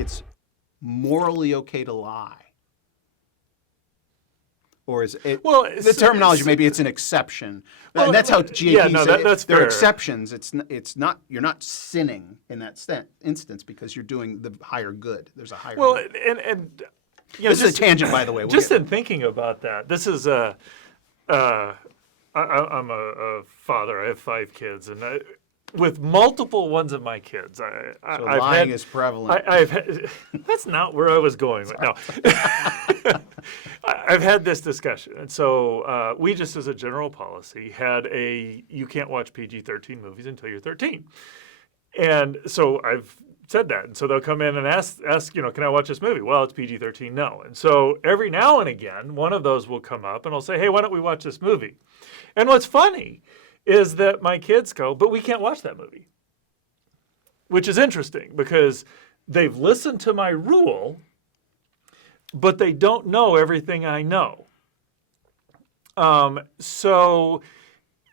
it's morally okay to lie? Or is it, the terminology, maybe it's an exception. And that's how GAP said that's there are fair. exceptions. It's not, you're not sinning in that instance because you're doing the higher good. There's a higher good. And you know, This is a tangent, by the way. Just in thinking about that, this is I'm a father. I have 5 kids, and with multiple ones of my kids, lying is prevalent. That's not where I was going. No, I've had this discussion, and so we just, as a general policy, had you can't watch PG-13 movies until you're 13, and so I've said that, and so they'll come in and ask, can I watch this movie? Well, it's PG-13, no. And so every now and again, one of those will come up, and I'll say, hey, why don't we watch this movie? And what's funny is that my kids go, but we can't watch that movie, which is interesting because they've listened to my rule, but they don't know everything I know. So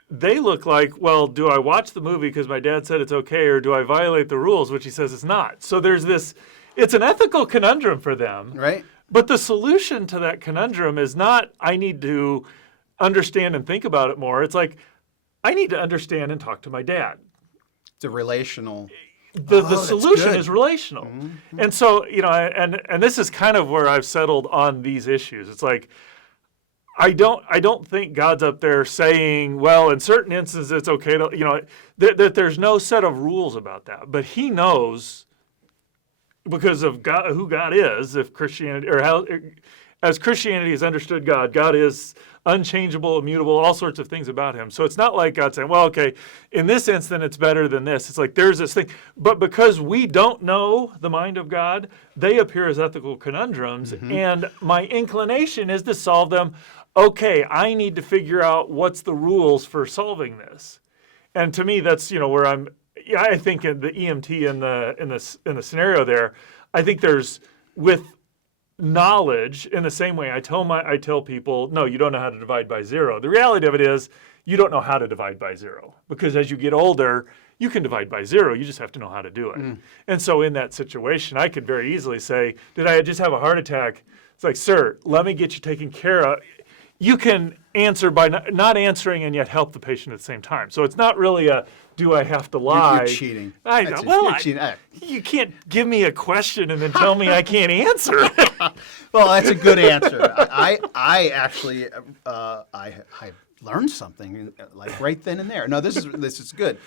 they look like, well, do I watch the movie because my dad said it's okay, or do I violate the rules, which he says it's not? So there's it's an ethical conundrum for them. Right. But the solution to that conundrum is not, I need to understand and think about it more. It's like, I need to understand and talk to my dad. It's a relational. The solution is relational. Mm-hmm. And so, and this is kind of where I've settled on these issues. It's like, I don't think God's up there saying, well, in certain instances it's okay to, that there's no set of rules about that. But he knows, because of God, who God is, if Christianity, or how, as Christianity has understood God, God is unchangeable, immutable, all sorts of things about him. So it's not like God saying, well, okay, in this instant it's better than this. It's like there's this thing. But because we don't know the mind of God, they appear as ethical conundrums. Mm-hmm. And my inclination is to solve them. Okay, I need to figure out what's the rules for solving this. And to me, that's, where I think in the EMT in the scenario there, I think there's, with knowledge, in the same way I tell people, no, you don't know how to divide by 0. The reality of it is you don't know how to divide by 0, because as you get older, you can divide by 0. You just have to know how to do it. And so in that situation, I could very easily say, did I just have a heart attack? It's like, sir, let me get you taken care of. You can answer by not answering and yet help the patient at the same time. So it's not really do I have to lie? You're cheating. You're cheating. You can't give me a question and then tell me I can't answer. Well, that's a good answer. I actually I learned something like right then and there. No, this is good.